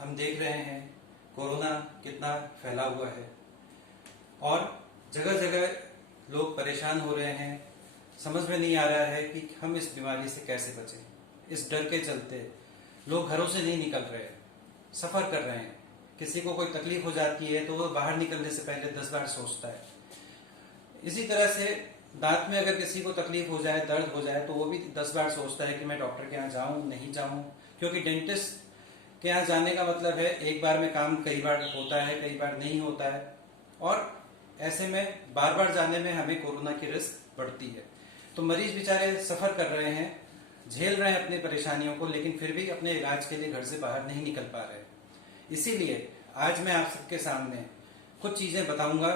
हम देख रहे हैं कोरोना कितना फैला हुआ है और जगह जगह लोग परेशान हो रहे हैं। समझ में नहीं आ रहा है कि हम इस बीमारी से कैसे बचें। इस डर के चलते लोग घरों से नहीं निकल रहे, सफर कर रहे हैं। किसी को कोई तकलीफ हो जाती है तो वो बाहर निकलने से पहले 10 बार सोचता है। इसी तरह से दांत में अगर किसी को तकलीफ हो जाए, दर्द हो जाए, तो वो भी 10 बार सोचता है कि मैं डॉक्टर के यहाँ जाऊं नहीं जाऊं, क्योंकि डेंटिस्ट के यहाँ जाने का मतलब है एक बार में काम कई बार होता है, कई बार नहीं होता है, और ऐसे में बार बार जाने में हमें कोरोना की रिस्क बढ़ती है। तो मरीज बेचारे सफर कर रहे हैं, झेल रहे हैं अपनी परेशानियों को, लेकिन फिर भी अपने इलाज के लिए घर से बाहर नहीं निकल पा रहे। इसीलिए आज मैं आप सबके सामने कुछ चीजें बताऊंगा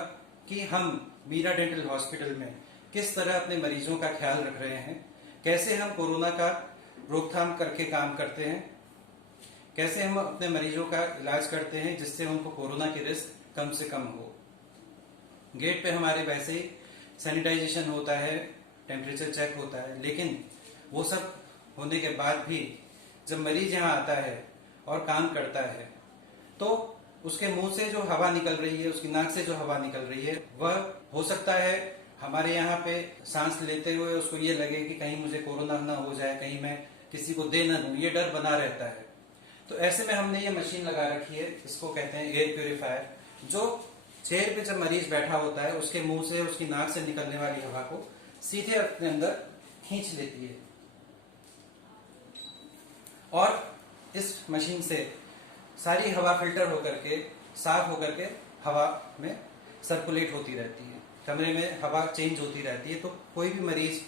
कि हम मीरा डेंटल हॉस्पिटल में किस तरह अपने मरीजों का ख्याल रख रहे हैं, कैसे हम कोरोना का रोकथाम करके काम करते हैं, कैसे हम अपने मरीजों का इलाज करते हैं जिससे उनको कोरोना की रिस्क कम से कम हो। गेट पे हमारे वैसे ही सैनिटाइजेशन होता है, टेम्परेचर चेक होता है, लेकिन वो सब होने के बाद भी जब मरीज यहाँ आता है और काम करता है तो उसके मुंह से जो हवा निकल रही है, उसकी नाक से जो हवा निकल रही है, वह हो सकता है हमारे यहाँ पे सांस लेते हुए उसको ये लगे कि कहीं मुझे कोरोना ना हो जाए, कहीं मैं किसी को दे ना दूं, ये डर बना रहता है। तो ऐसे में हमने ये मशीन लगा रखी है, इसको कहते हैं एयर प्यूरिफायर, जो चेयर पे जब मरीज बैठा होता है उसके मुंह से, उसकी नाक से निकलने वाली हवा को सीधे अपने अंदर खींच लेती है और इस मशीन से सारी हवा फिल्टर होकर के, साफ होकर के हवा में सर्कुलेट होती रहती है, कमरे में हवा चेंज होती रहती है। तो कोई भी मरीज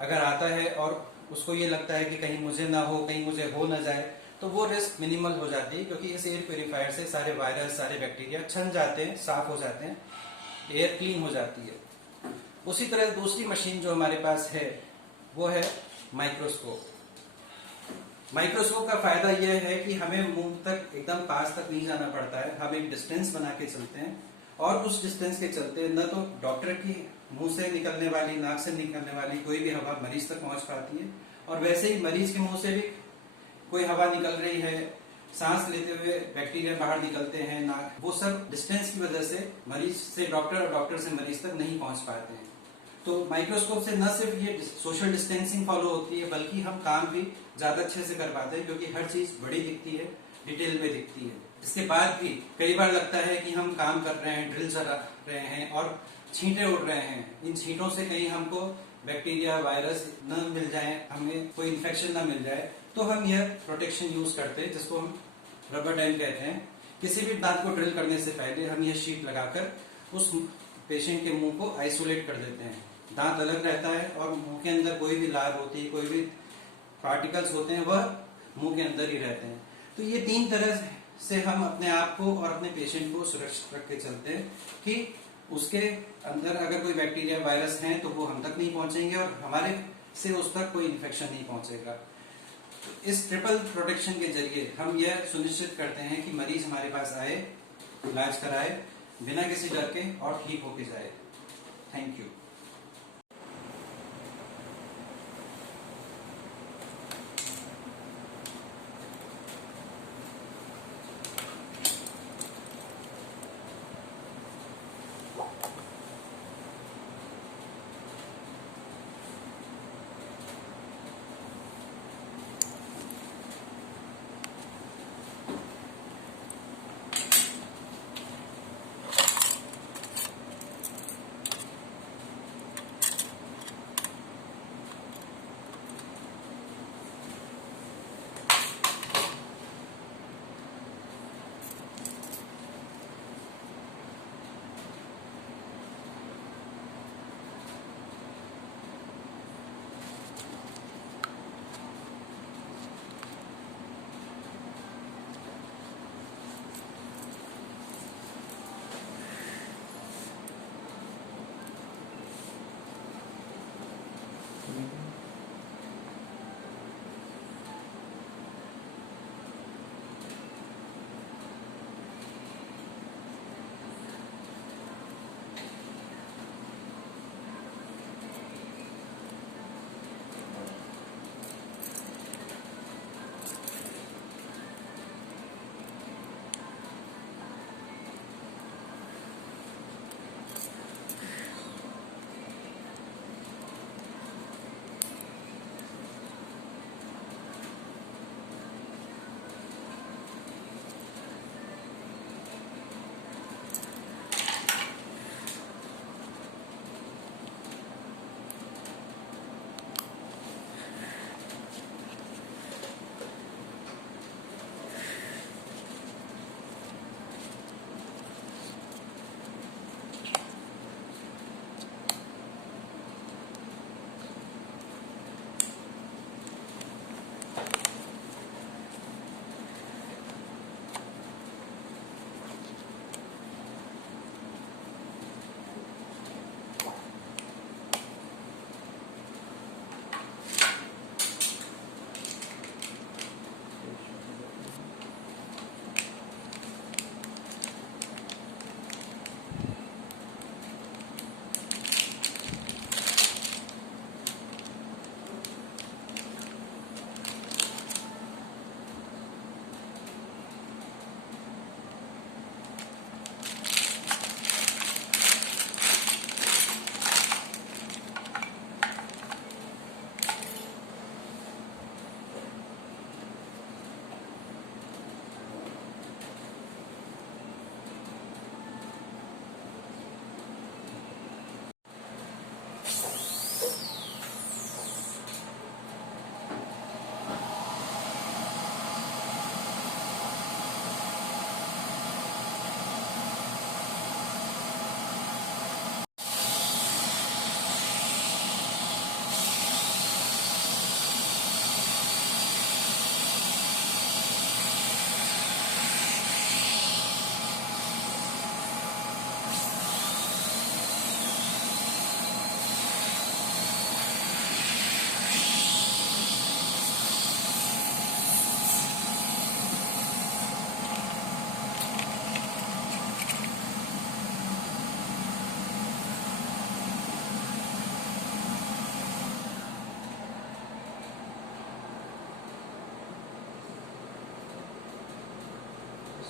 अगर आता है और उसको ये लगता है कि कहीं मुझे ना हो, कहीं मुझे हो ना जाए, तो वो रिस्क मिनिमल हो जाती है, क्योंकि इस एयर प्यूरिफायर से सारे वायरस, सारे बैक्टीरिया छन जाते हैं, साफ हो जाते हैं, एयर क्लीन हो जाती है। उसी तरह दूसरी मशीन जो हमारे पास है वो है माइक्रोस्कोप। माइक्रोस्कोप का फायदा यह है कि हमें मुंह तक, एकदम पास तक नहीं जाना पड़ता है, हम एक डिस्टेंस बना के चलते हैं और उस डिस्टेंस के चलते न तो डॉक्टर की मुंह से निकलने वाली, नाक से निकलने वाली कोई भी हवा मरीज तक पहुंच पाती है, और वैसे ही मरीज के मुंह से भी कोई हवा निकल रही है, सांस लेते हुए बैक्टीरिया बाहर निकलते हैं, नाक, वो सब डिस्टेंस की वजह से मरीज से डॉक्टर और डॉक्टर से मरीज तक नहीं पहुंच पाते हैं। तो माइक्रोस्कोप से न सिर्फ ये सोशल डिस्टेंसिंग फॉलो होती है, बल्कि हम काम भी ज्यादा अच्छे से कर पाते हैं, क्योंकि हर चीज बड़ी दिखती है, डिटेल में दिखती है। इसके बाद भी कई बार लगता है कि हम काम कर रहे हैं, ड्रिल चला रहे हैं और छींटे उड़ रहे हैं, इन छींटों से कहीं हमको बैक्टीरिया, वायरस न मिल जाए, हमें कोई इन्फेक्शन न मिल जाए, तो हम यह प्रोटेक्शन यूज करते हैं, जिसको हम रबर डैम कहते हैं। किसी भी दांत को ड्रिल करने से पहले हम यह शीट लगाकर उस पेशेंट के मुंह को आइसोलेट कर देते हैं। दांत अलग रहता है और मुंह के अंदर कोई भी लार होती है, कोई भी पार्टिकल्स होते हैं, वह मुंह के अंदर ही रहते हैं। तो ये 3 तरह से हम अपने आप को और अपने पेशेंट को सुरक्षित रख के चलते हैं कि उसके अंदर अगर कोई बैक्टीरिया, वायरस हैं तो वो हम तक नहीं पहुंचेंगे और हमारे से उस तक कोई इन्फेक्शन नहीं पहुंचेगा। इस ट्रिपल प्रोटेक्शन के जरिए हम यह सुनिश्चित करते हैं कि मरीज हमारे पास आए, इलाज कराए बिना किसी डर के और ठीक होके जाए। Thank you.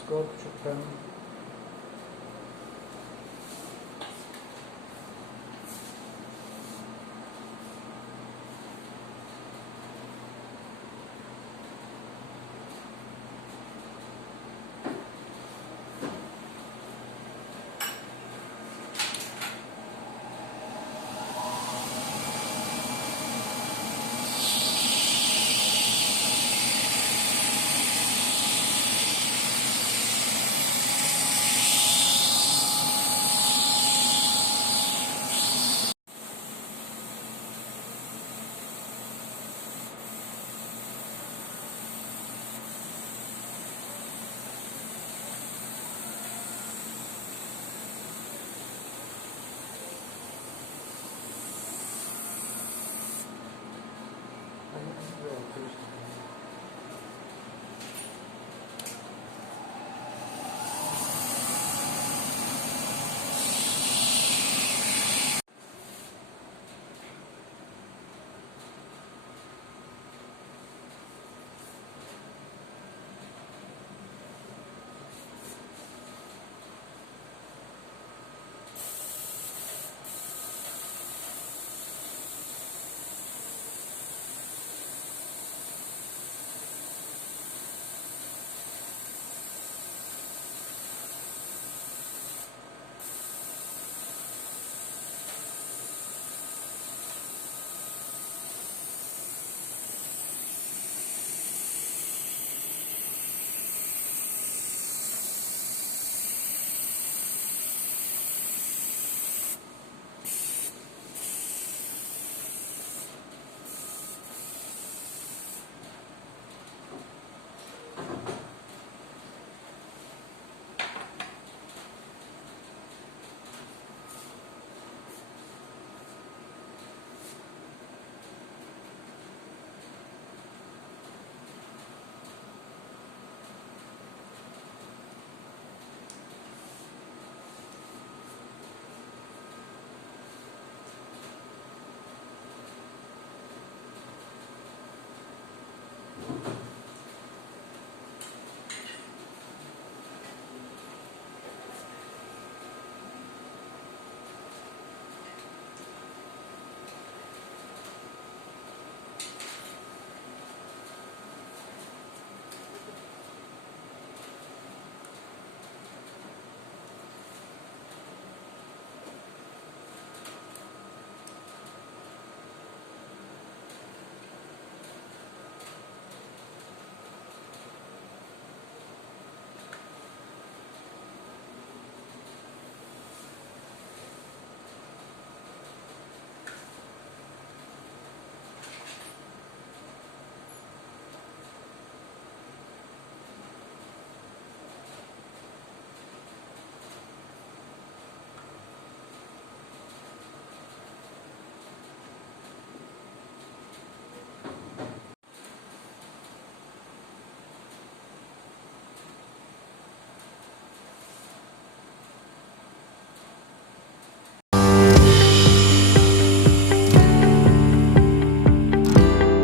स्टॉप, शुक्रान।